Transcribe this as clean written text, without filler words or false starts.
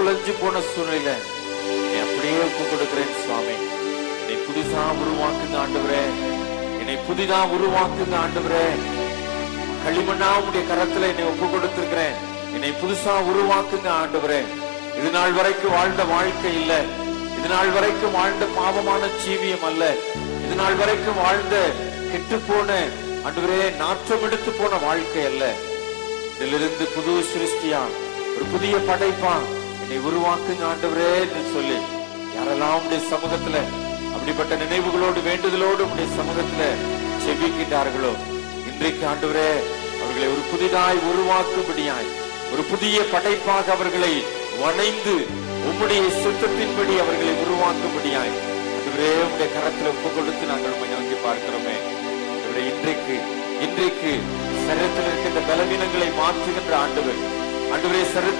குலைஞ்சு போன சூழ்நிலை அப்படியே ஒப்பு கொடுக்கிறேன் சுவாமி. என்னை புதுசா உருவாக்குங்க ஆண்டவரே, என்னை புதிதா உருவாக்குங்க ஆண்டவரே. களிமண்ணா உடைய கரத்துல என்னை ஒப்பு கொடுத்திருக்கிறேன், என்னை புதுசா உருவாக்குங்க ஆண்டவரே. இது நாள் வரைக்கும் வாழ்ந்த வாழ்க்கை இல்ல, இது நாள் வரைக்கும் வாழ்ந்த பாவமான ஜீவியம் அல்ல, இது நாள் வரைக்கும் வாழ்ந்த கெட்டு போன ஆண்டவரே நாற்றம் எடுத்து போன வாழ்க்கை அல்ல. இதிலிருந்து புது சிருஷ்டியா ஒரு புதிய படைப்பா என்னை உருவாக்குங்க ஆண்டவரே என்று சொல்லி யாரெல்லாம் உடைய சமூகத்துல அப்படிப்பட்ட நினைவுகளோடு வேண்டுதலோடு உடைய சமூகத்துல செபிக்கின்றார்களோ, இன்றைக்கு ஆண்டவரே அவர்களை ஒரு புதிதாய் உருவாக்கும்படியாய் ஒரு புதிய படைப்பாக அவர்களை வணைந்து உம்முடைய சித்தத்தின்படி அவர்களை உருவாக்கும்படியாய் ஆண்டவரே உடைய கரத்துல ஒப்பு கொடுத்து நாங்கள் உம்மை நோக்கி பார்க்கிறோமே. இன்றைக்கு சரீரத்தில் இருக்கின்ற பலவீனங்களை மாற்றுகின்ற ஆண்டவர், ஆண்டவரே சரீரத்தில்